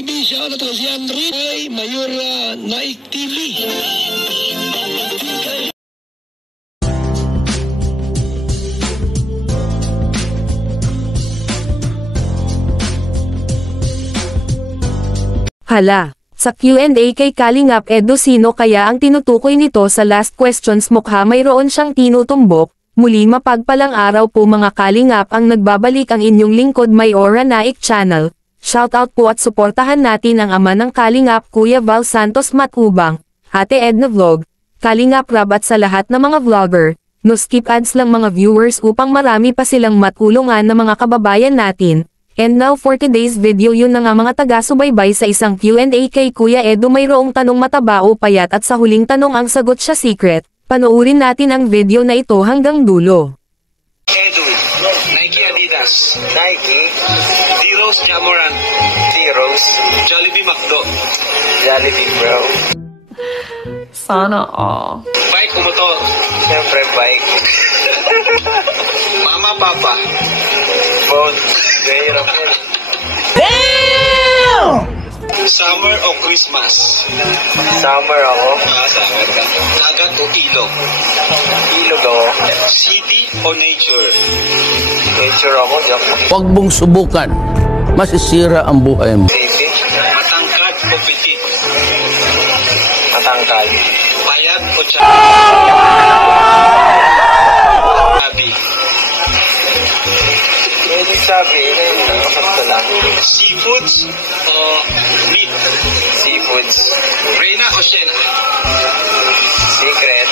Siya na to si Henry ay Mayor Naik TV. Hala, sa Q&A kay Kalingap Edo, sino kaya ang tinutukoy nito sa last questions? Mukha mayroon siyang tinutumbok. Muli mapagpalang araw po mga Kalingap, ang nagbabalik ang inyong lingkod Mayora Naik Channel. Shoutout po at suportahan natin ang ama ng Kalingap, Kuya Val Santos Matubang, Ate Edna Vlog, Kalingap Rab at sa lahat ng mga vlogger. No skip ads lang mga viewers upang marami pa silang matulungan na mga kababayan natin. And now for today's video, yun na nga mga taga-subaybay sa isang Q&A kay Kuya Edo, mayroong tanong mataba o payat at sa huling tanong ang sagot siya secret. Panoorin natin ang video na ito hanggang dulo. Edu, Nike Adidas, Nike, Zeros Jamorant, Zeros, Jollibee McDo, Jollibee bro. Sana all. Bike o motor, Siyempre bike. Mama Papa, Both. Mahirap yun. Summer o Christmas, Summer ako. summer ka, dagat o ilog, Ilog ako. city o nature, Nature ako. Diyan ko. Huwag mong subukan. Masisira ang buhay mo. City. matangkad o pitik, Matangkal. payat o sabi, Pwede sabi, nakapagto lang. seafoods o meat, Seafoods. Reyna o Shena, Secret.